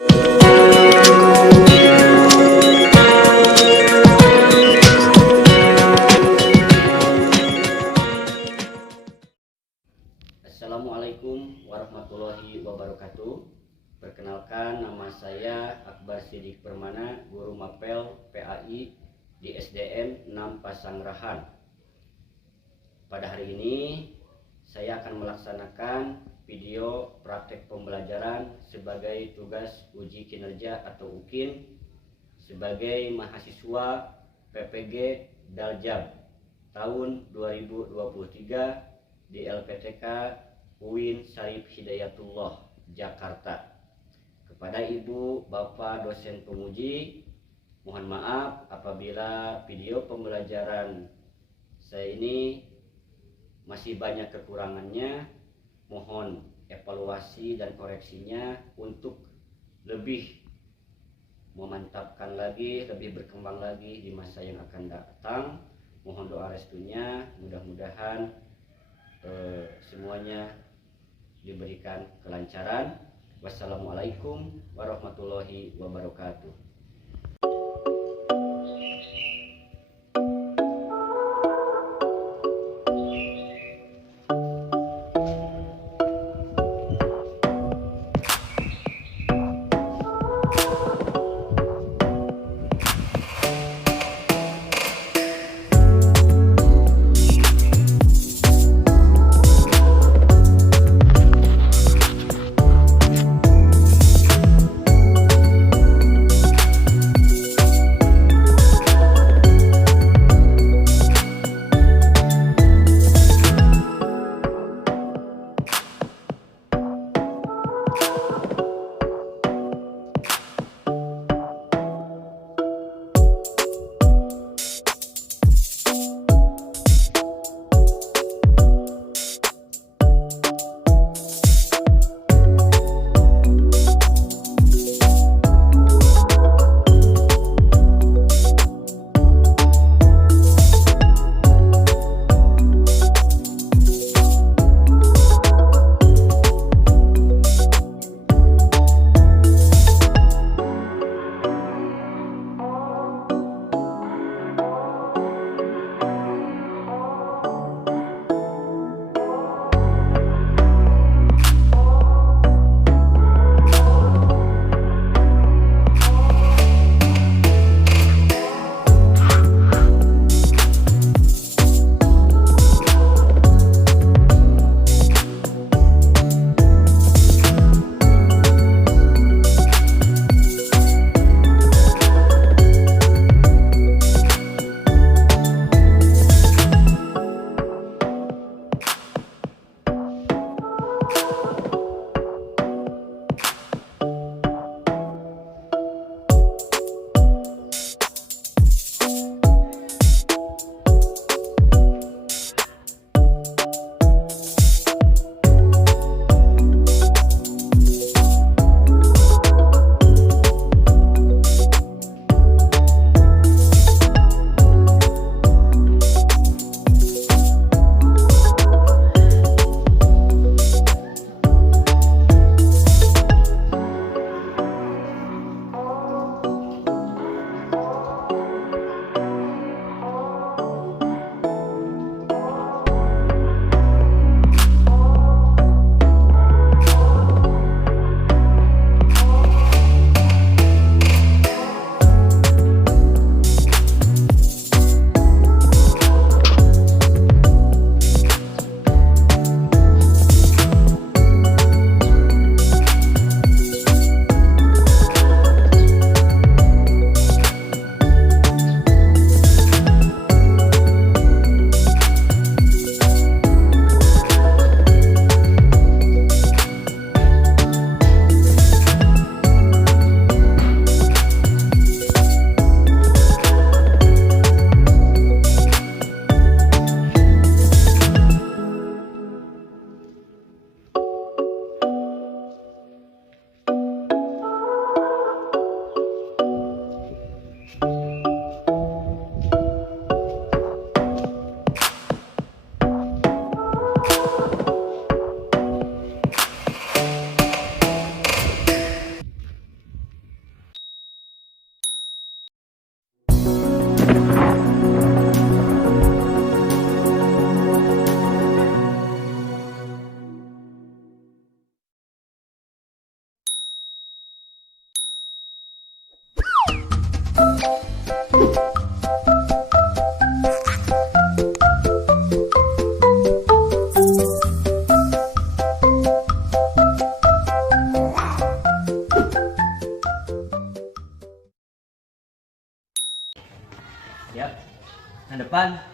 Assalamualaikum warahmatullahi wabarakatuh. Perkenalkan, nama saya Akbar Sidik Permana, guru mapel PAI di SDN 6 Pasangrahan. Pada hari ini saya akan melaksanakan video praktek pembelajaran sebagai tugas uji kinerja atau UKIN sebagai mahasiswa PPG Daljab tahun 2023 di LPTK UIN Syarif Hidayatullah, Jakarta. Kepada Ibu Bapak dosen penguji, mohon maaf apabila video pembelajaran saya ini masih banyak kekurangannya. Mohon evaluasi dan koreksinya untuk lebih memantapkan lagi, lebih berkembang lagi di masa yang akan datang. Mohon doa restunya, mudah-mudahan semuanya diberikan kelancaran. Wassalamualaikum warahmatullahi wabarakatuh.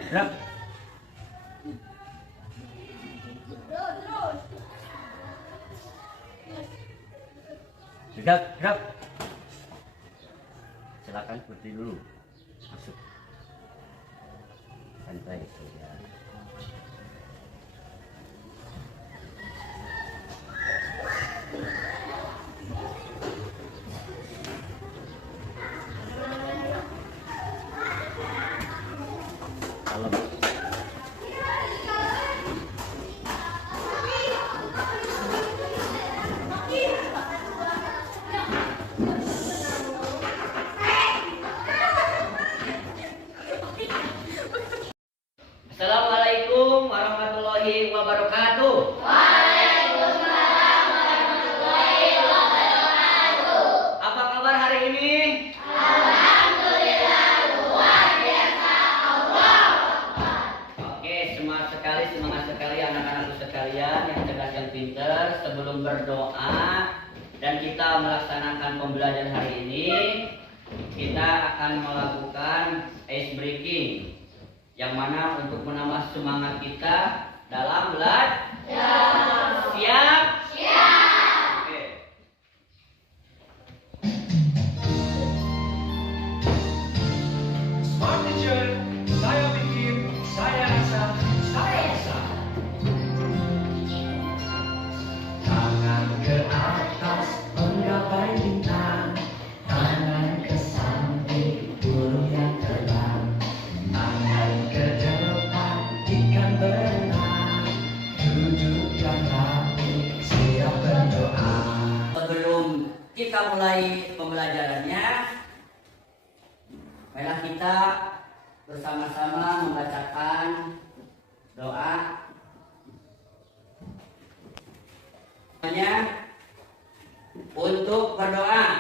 Gerak. Gerak, gerak. Silakan berdiri dulu. Masuk. Santai saja. Kalau Assalamualaikum warahmatullahi wabarakatuh. Waalaikumsalam warahmatullahi wabarakatuh. Apa kabar hari ini? Alhamdulillah luar biasa. Allah. Oke, semangat sekali anak-anakku sekalian yang cerdas yang pintar. Sebelum berdoa dan kita melaksanakan pembelajaran hari ini, kita akan melakukan ice breaking, yang mana untuk menambah semangat kita dalam belajar. Siap? Siap. Oke. Smart teacher, saya pikir, saya rasa, saya rasa. Tangan ke atas menggapai bintang, tangan ke samping burung yang terbang, tangan ke depan ikan berenang, dudukkan rapi siap berdoa. Sebelum kita mulai pembelajarannya, marilah kita bersama-sama membacakan doa. Untuk berdoa,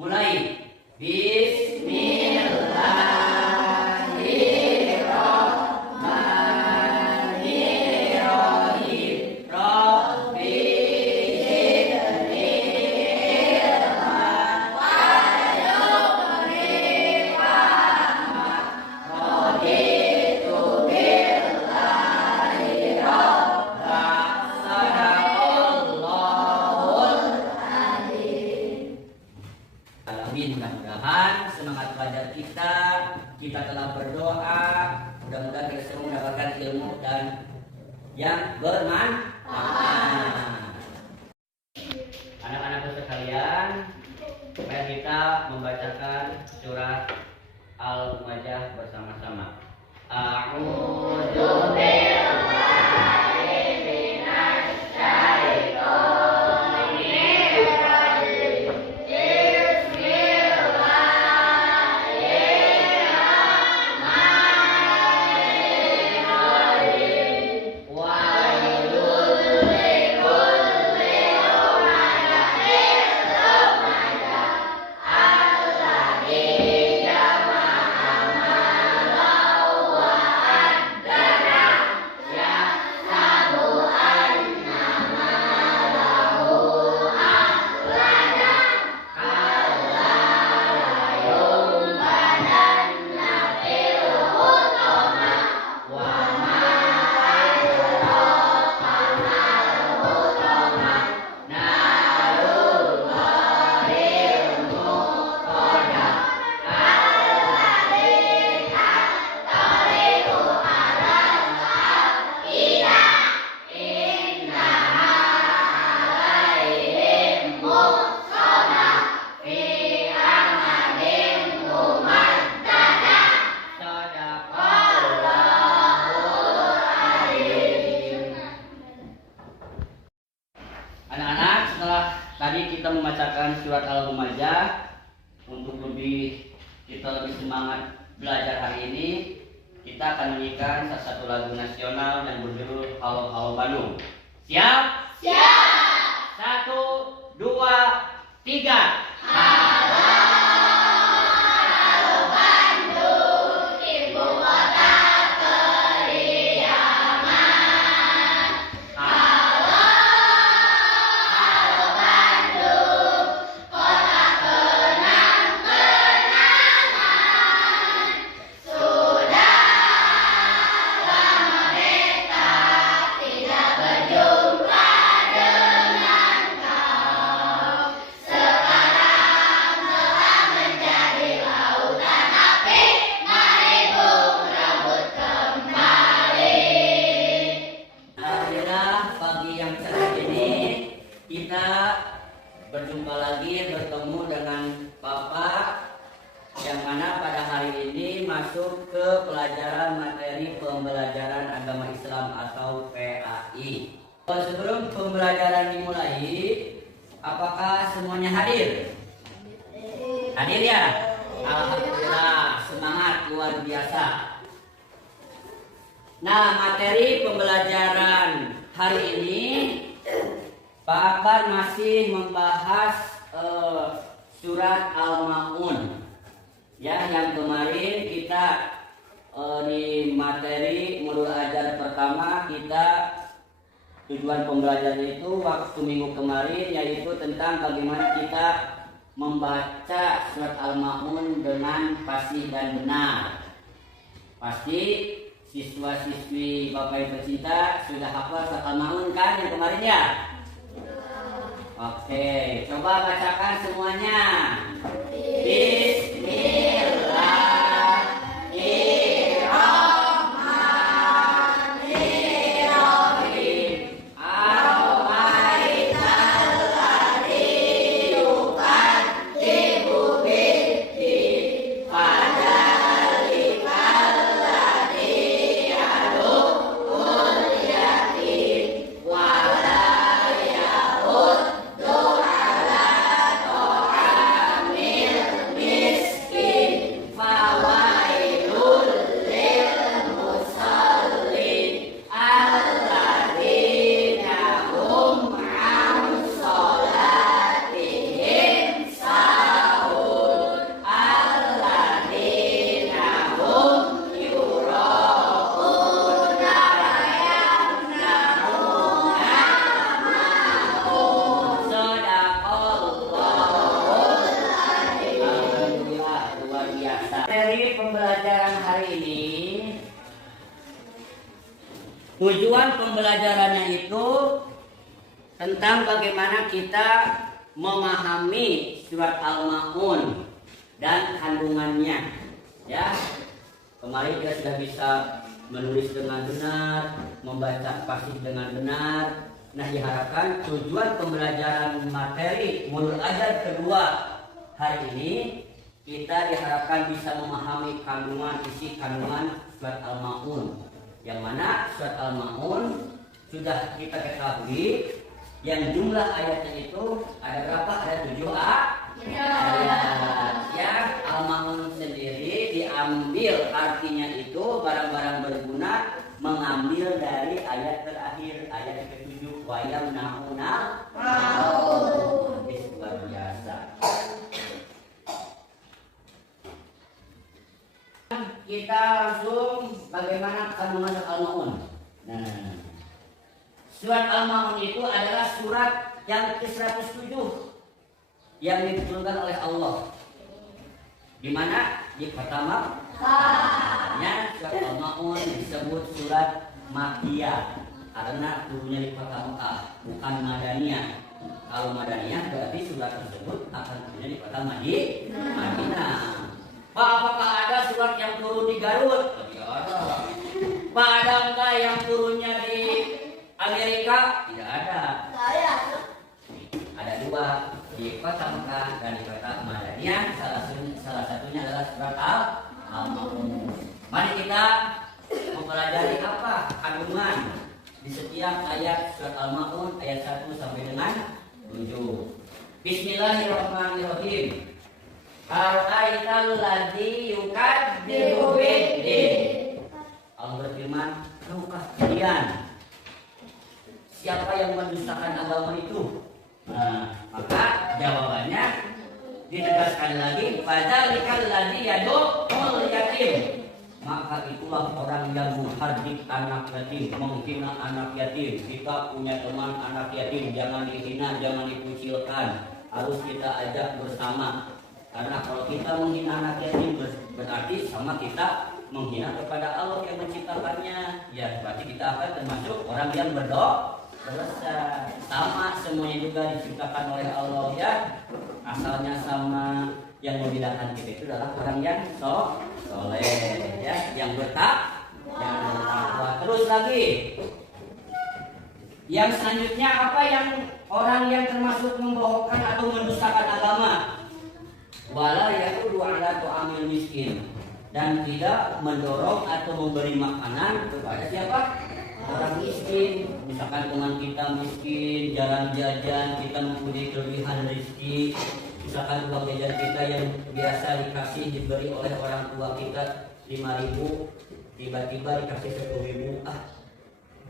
mulai. Bismillahirrahmanirrahim. Rabbi mudah-mudahan semangat belajar kita telah berdoa, mudah-mudahan kita semua mendapatkan ilmu dan yang bermanfaat. Anak-anakku sekalian, mari kita membacakan surat Al-Humajah bersama-sama. A'udzu billahi minasy syaithanir rajim. Anak-anak, setelah tadi kita membacakan surat Al-Humajah, untuk kita lebih semangat belajar hari ini, kita akan menyanyikan salah satu lagu nasional yang berjudul Halo Halo Bandung. Siap? Siap. 1, 2, 3. Sudah Pembelajaran Agama Islam atau PAI. Sebelum pembelajaran dimulai, apakah semuanya hadir? Hadir ya? Alhamdulillah, semangat luar biasa. Nah, materi pembelajaran hari ini Pak Akbar masih membahas surat Al-Ma'un. Ya, yang kemarin kita di materi modul ajar pertama kita tujuan pembelajaran itu waktu minggu kemarin yaitu tentang bagaimana kita membaca surat Al-Ma'un dengan fasih dan benar. Pasti siswa-siswi Bapak Ibu tercinta sudah hafal surat Al-Ma'un kan yang kemarin ya? Oke, coba bacakan semuanya. Tujuan pembelajarannya itu tentang bagaimana kita memahami surat Al-Ma'un dan kandungannya. Ya, kemarin kita sudah bisa menulis dengan benar, membaca fasih dengan benar. Nah, diharapkan tujuan pembelajaran materi modul ajar kedua hari ini kita diharapkan bisa memahami kandungan isi kandungan surat Al-Ma'un. Yang mana surat Al-Ma'un sudah kita ketahui yang jumlah ayatnya itu ada berapa? Ada 7 ayat. Ya, Al-Ma'un sendiri diambil artinya itu barang-barang berguna mengambil dari ayat terakhir, ayat ke-7 wa yamna'una ma'un. Luar biasa. Kita langsung bagaimana kandungan Al-Ma'un. Nah, surat Al-Ma'un itu adalah surat yang ke-107 yang diturunkan oleh Allah. Di mana? Di pertama ya, surat Al-Ma'un disebut surat Makkiyah karena turunnya di kota Mekah, bukan Madaniyah. Kalau Madaniyah berarti surat tersebut akan turunnya di kota Madinah. Pak, apakah ada surat yang turun di Garut? Tidak ada. Pak, ada enggak yang turunnya di Amerika? Tidak ada. Ada 2 di kota Mekah dan di kota Madaniyah. Salah satunya adalah surat Al-Ma'un. Mari kita mempelajari apa kandungan di setiap ayat surat Al-Ma'un ayat 1 sampai dengan 7. Bismillahirrahmanirrahim. Ara'aital ladzi yukadzibu biddin. Allah berfirman, tahukah kalian siapa yang mendustakan agama itu? Nah, maka jawabannya ditegaskan lagi, fadzalikal ladzi yad'ul yatim. Maka itulah orang yang menghardik anak yatim, menghina anak yatim. Kita punya teman anak yatim, jangan dihina, jangan dikucilkan. Harus kita ajak bersama. Karena kalau kita menghina anak yatim berarti sama kita menghina kepada Allah yang menciptakannya. Ya, berarti kita akan termasuk orang yang berdosa. Sama semuanya juga diciptakan oleh Allah ya. Asalnya sama, yang membedakan kita itu adalah orang yang soleh ya, yang bertakwa. Terus lagi. Yang selanjutnya apa yang orang yang termasuk membohongkan atau mendustakan agama? Wala yaqudu ala tu'amil miskin, dan tidak mendorong atau memberi makanan kepada siapa? Orang miskin. Misalkan teman kita miskin, jarang jajan, kita mempunyai kelebihan rezeki. Misalkan uang jajan kita yang biasa diberi oleh orang tua kita 5.000, tiba-tiba dikasih 10.000.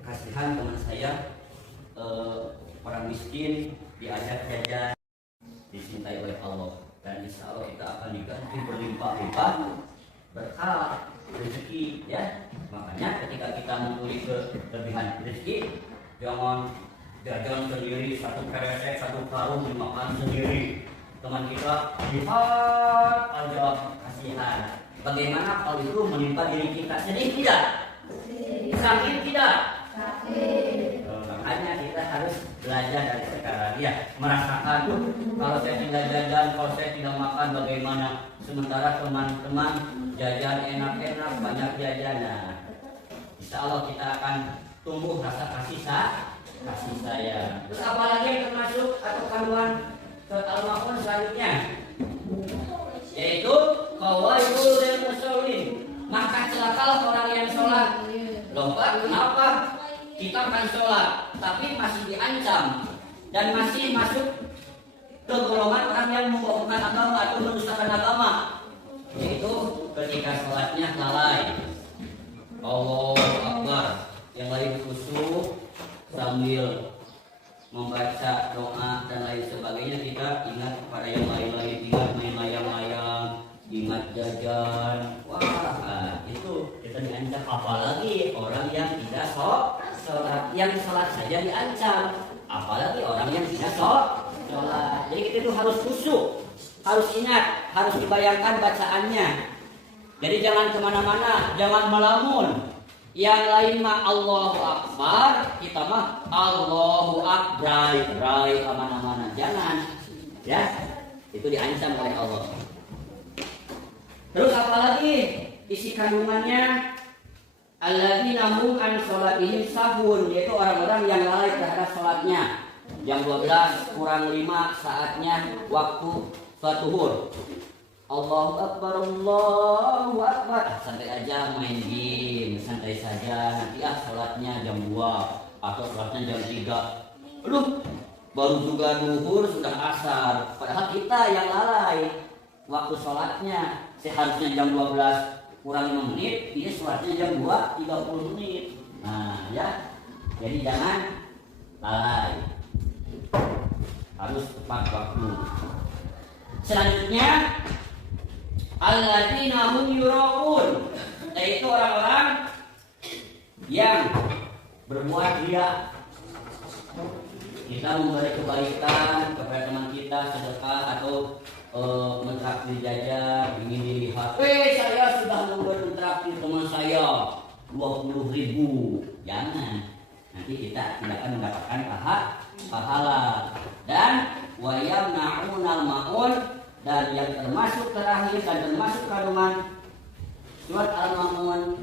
Kasihan teman saya, orang miskin diajak jajan, dicintai oleh Allah, dan insya Allah kita akan diganti berlimpah-limpah berkah rezeki, ya. Makanya ketika kita mempunyai kelebihan rezeki, jangan jajan sendiri, satu kresek, satu karung dimakan sendiri. Teman kita lihat aja, kasihan. Bagaimana kalau itu menimpa diri kita sendiri? Tidak? Sakit tidak? Makanya kita harus belajar dari sekarang, ya, merasakan tuh kalau saya tidak jajan, kalau saya tidak makan bagaimana, sementara teman-teman jajan enak-enak, banyak jajanan. Insya Allah kita akan tumbuh rasa kasih sayang. Terus apalagi yang termasuk atau kandungan al-ma'un selanjutnya, yaitu qawaidul lil musallin, maka celakalah orang yang sholat. Loh Pak, kenapa kita akan sholat tapi masih diancam dan masih masuk ke golongan orang yang membohongkan agama atau mendustakan agama? Yaitu ketika sholatnya lalai, Allahu Akbar, yang lain khusyuk sambil membaca doa dan lain sebagainya, kita ingat kepada yang lain-lain, ingat main layang-layang, ingat jajan. Wah, itu kita diancam. Apalagi orang yang tidak sholat, yang sholat saja diancam, apalagi orang yang tidak sholat. Jadi kita itu harus khusyuk, harus ingat, harus dibayangkan bacaannya. Jadi jangan kemana-mana, jangan melamun. Yang lain mah Allahu Akbar, kita mah Allahu Akbar, rai kemana-mana. Jangan, ya, itu diancam oleh Allah. Terus apalagi isi kandungannya? Alladzina hum an sholatihim sahun, yaitu orang-orang yang lalai terhadap sholatnya. Jam 12 kurang 5 saatnya waktu sholat zuhur. Allahu Akbar, Allahu Akbar. Santai aja main game, santai saja. Nanti sholatnya jam 2 atau sholatnya jam 3. Aduh, baru juga zuhur sudah asar. Padahal kita yang lalai waktu sholatnya. Seharusnya jam 12 kurang 5 menit, dia sholatnya jam 2 30 menit. Nah, ya. Jadi jangan lalai. Harus tepat waktu. Selanjutnya, alladzina hum yura'un, yaitu orang-orang yang berbuat riya. Kita memberi kebaikan kepada teman kita, sedekah atau mentraktir jajan, ingin dilihat, saya sudah mentraktir teman saya 20.000. Jangan, nanti kita tidak akan mendapatkan pahala. Dan wa yamna'unal ma'un, dan yang termasuk terakhir dan termasuk kandungan surat Al-Ma'un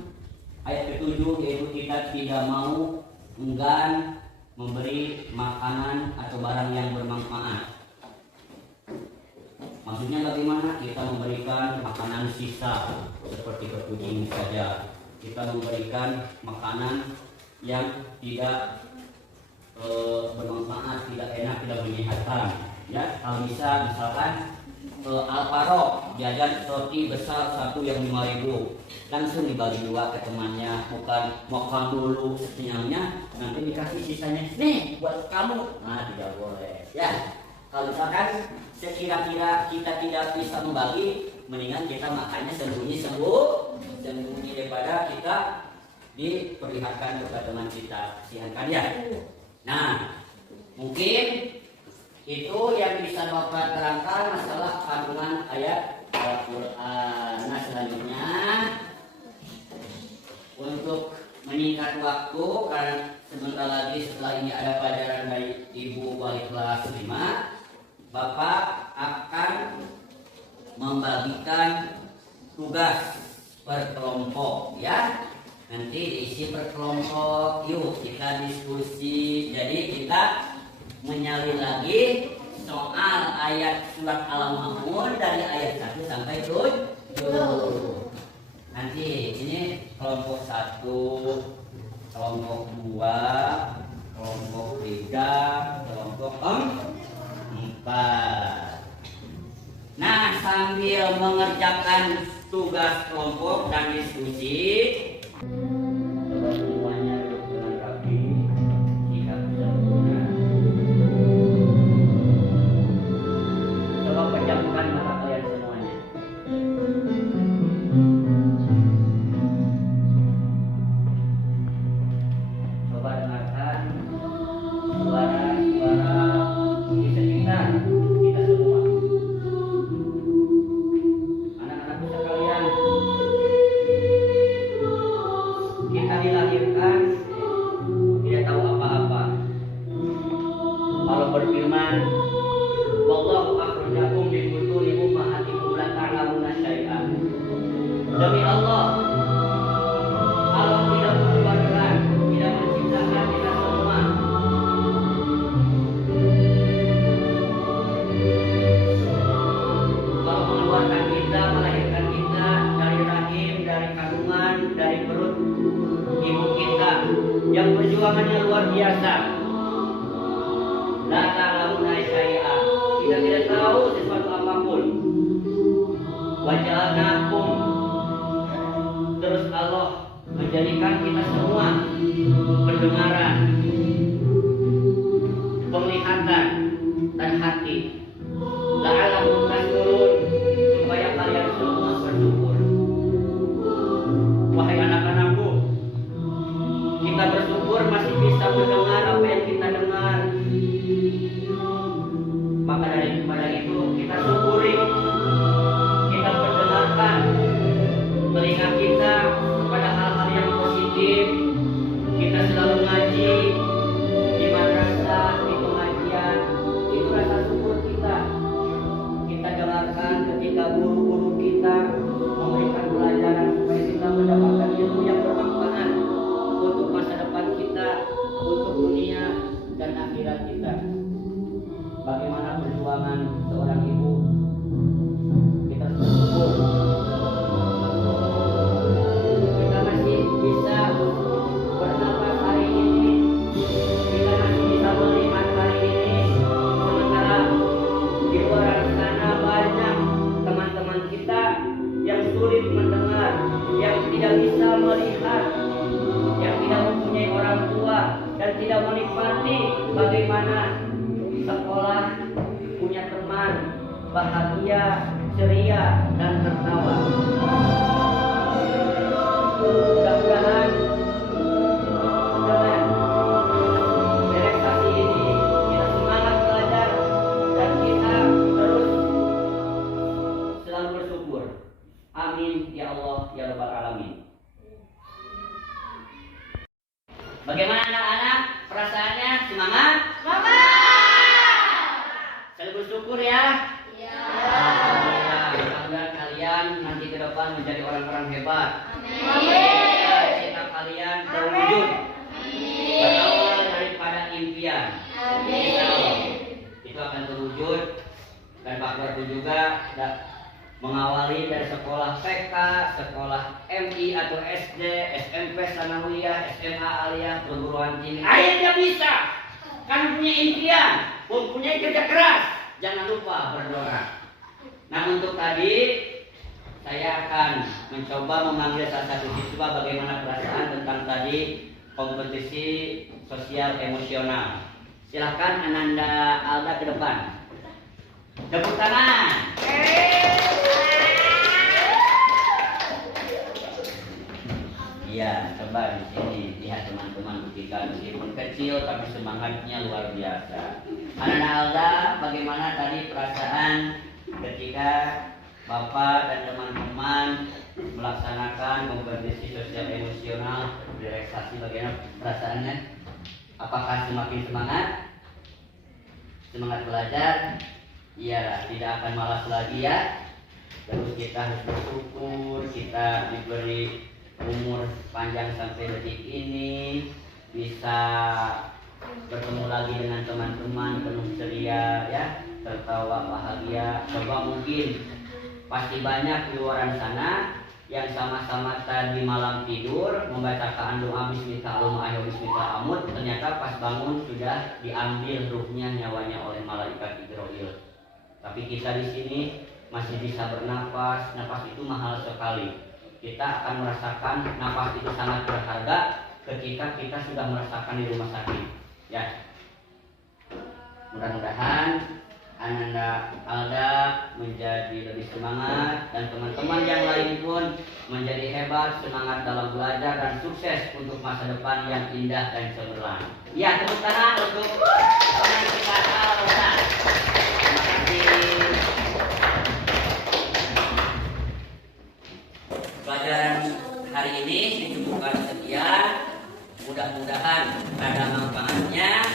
ayat ke-7, yaitu kita tidak mau enggan memberi makanan atau barang yang bermanfaat. Maksudnya bagaimana? Kita memberikan makanan sisa seperti kepiting saja. Kita memberikan makanan yang tidak bermanfaat, tidak enak, tidak menyehatkan. Ya, kalau bisa misalkan Alparok jajan roti besar satu yang 5.000, langsung dibagi 2 ke temannya, bukan makan dulu sekenyangnya nanti dikasih sisanya, nih buat kamu. Nah, tidak boleh, ya. Kalau misalkan sekira-kira kita tidak bisa membagi, mendingan kita makannya sembunyi daripada kita diperlihatkan kepada teman kita, kasihan ya. Nah, mungkin itu yang bisa Bapak terangkan masalah kandungan ayat Al-Quran. Nah, selanjutnya untuk menyingkat waktu, karena sebentar lagi setelah ini ada pelajaran dari Ibu balik kelas 5, Bapak akan membagikan tugas per kelompok, ya. Nanti diisi per kelompok, yuk kita diskusi. Jadi kita menyalin lagi soal ayat surat Al-Ma'un dari ayat 1 sampai 7. Nanti ini kelompok 1, kelompok 2, kelompok 3, kelompok 4. Nah, sambil mengerjakan tugas kelompok dan diskusi, coba semuanya duduk dengan rapi, sikap sempurna. Coba pejamkan mata kalian semuanya. Coba dengarkan suara-suara di sekitar kita semua. Anak-anakku sekalian, kita dilahirkan tidak tahu apa-apa. Allah berfirman, wallahu akhrajakum min butuni ummahatikum la ta'lamuna syai'an. Demi Allah, Allah tidak mengeluarkan, tidak menciptakan kita semua. Allah mengeluarkan kita, melahirkan kita dari rahim, dari kandungan, dari perut ibu kita yang perjuangannya luar biasa. La ta'lamuna syai'an. Kita tidak tahu sesuatu apapun. Wa ja'alnakum, terus Allah menjadikan kita semua pendengaran, penglihatan, dan hati. La'allakum tashkurun, supaya kalian semua bersyukur. Wahai anak-anakku, kita bersyukur masih bisa mendengar apa yang kita dengar. Maka daripada itu kita syukuri, kita perdengarkan telinga kita kepada hal-hal yang positif. Kita selalu ngaji di madrasah, di pengajian. Itu rasa syukur kita. Kita dengarkan ketika guru-guru kita memberikan pelajaran supaya kita mendapatkan ilmu yang bermanfaat untuk masa depan kita, untuk dunia dan akhirat kita. Bagaimana perjuangan seorang ibu, kita syukur kita masih bisa bernapas hari ini, kita masih bisa melihat hari ini. Sementara di luar sana banyak teman-teman kita yang sulit mendengar, yang tidak bisa melihat, yang tidak mempunyai orang tua dan tidak menikmati bagaimana sekolah, punya teman, bahagia, ceria, dan tertawa. Mudah-mudahan dengan relaksasi ini kita semangat belajar dan kita terus selalu bersyukur. Amin ya Allah ya Rabbal Alamin. Bagaimana anak-anak perasaannya? Semangat? Selalu bersyukur ya. Mudah-mudahan kalian nanti ke depan menjadi orang-orang hebat. Cita kalian terwujud. Berawal daripada impian. Insya Allah itu akan terwujud. Dan Pak Wardu juga mengawali dari sekolah PK, sekolah MI atau SD, SMP Sanawiyah, SMA Aliyah, perguruan tinggi. Akhirnya bisa. Kan punya impian, mempunyai kerja keras. Jangan lupa berdoa. Nah, untuk tadi saya akan mencoba memanggil salah satu siswa bagaimana perasaan tentang tadi kompetisi sosial emosional. Silahkan Ananda Alda ke depan. Tepuk tangan. Iya, coba di sini lihat teman-teman buktikan meskipun kecil tapi semangatnya luar biasa. Ananda Alda, bagaimana tadi perasaan ketika Bapak dan teman-teman melaksanakan kompetisi sosial emosional relaksasi, bagaimana perasaannya? Apakah semakin semangat? Semangat belajar? Iya, tidak akan malas lagi ya. Terus kita harus bersyukur kita diberi umur panjang sampai detik ini, bisa bertemu lagi dengan teman-teman penuh ceria ya, tertawa bahagia. Coba mungkin pasti banyak di luar sana yang sama-sama tadi malam tidur membacakan doa Bismillahirrahmanirrahim Bismillahirrahmanirrahim, ternyata pas bangun sudah diambil ruhnya, nyawanya oleh malaikat Jibril. Tapi kita di sini masih bisa bernafas. Nafas itu mahal sekali. Kita akan merasakan nafas itu sangat berharga ketika kita sudah merasakan di rumah sakit. Ya, mudah-mudahan Ananda Alda menjadi lebih semangat dan teman-teman yang lain pun menjadi hebat, semangat dalam belajar dan sukses untuk masa depan yang indah dan cemerlang. Ya, tepuk tangan untuk teman kita Alda. Terima kasih. Pelajaran hari ini dicukupkan sekian. Mudah-mudahan ada manfaatnya.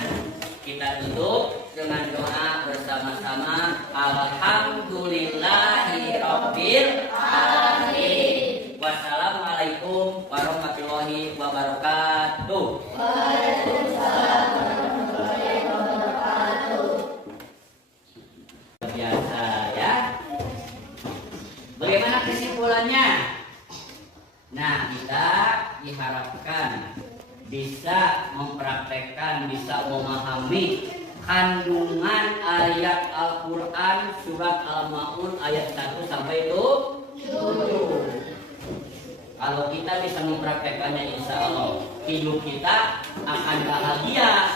Kita tutup dengan doa bersama-sama. Alhamdulillahirabbil alamin. Wassalamualaikum warahmatullahi wabarakatuh. Waalaikumsalam warahmatullahi wabarakatuh. Biasa ya. Bagaimana kesimpulannya? Nah, kita diharapkan bisa mempraktekkan, bisa memahami kandungan ayat Al-Quran surat Al-Ma'un ayat 1 sampai 7. Kalau kita bisa mempraktekkannya, insya Allah hidup kita akan bahagia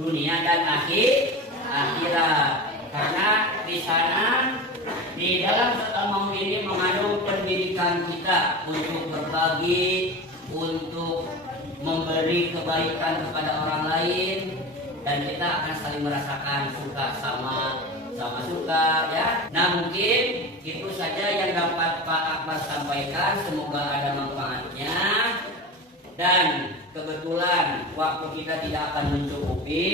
dunia dan akhirat. Karena di sana, di dalam surat Al-Ma'un ini mengandung pendidikan kita untuk berbagi, untuk memberi kebaikan kepada orang lain, dan kita akan saling merasakan suka sama suka ya. Nah, mungkin itu saja yang dapat Pak Akbar sampaikan. Semoga ada manfaatnya, dan kebetulan waktu kita tidak akan mencukupi.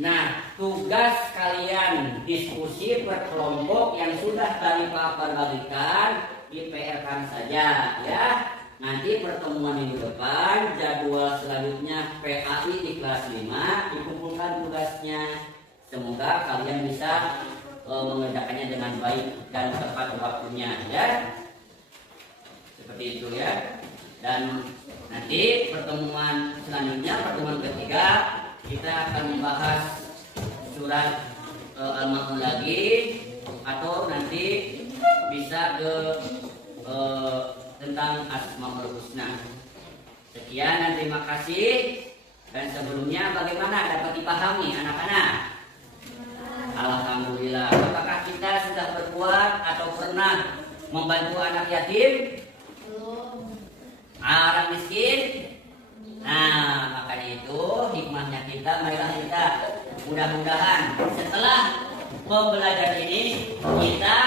Nah, tugas kalian diskusi berkelompok yang sudah tadi Pak Akbar bagikan di-PR-kan saja ya. Nanti pertemuan minggu depan, jadwal selanjutnya PAI di kelas 5 dikumpulkan tugasnya. Semoga kalian bisa mengerjakannya dengan baik dan tepat waktunya ya. Seperti itu ya. Dan nanti pertemuan selanjutnya, pertemuan ketiga, kita akan membahas surat Al-Ma'un lagi, atau nanti bisa ke tentang Asmaul Husna. Sekian dan terima kasih. Dan sebelumnya bagaimana dapat dipahami anak-anak? Alhamdulillah. Apakah kita sudah berbuat atau pernah membantu anak yatim? Orang miskin? Nah, makanya itu hikmahnya kita, marilah kita mudah-mudahan setelah pembelajaran ini kita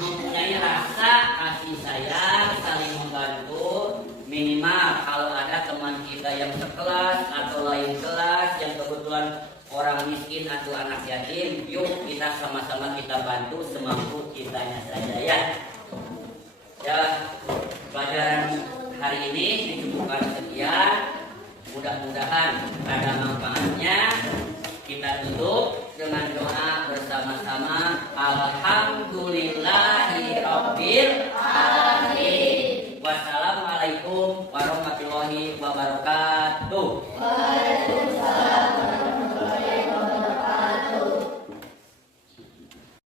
mempunyai rasa kasih sayang, saling membantu. Minimal kalau ada teman kita yang sekelas atau lain kelas yang kebetulan orang miskin atau anak yatim, yuk kita sama-sama kita bantu semampu kitanya saja ya. Ya, pelajaran hari ini dicukupkan sekian. Mudah-mudahan ada manfaatnya. Kita tutup dengan doa bersama-sama. Alhamdulillahirabbil alamin. Wassalamualaikum warahmatullahi wabarakatuh.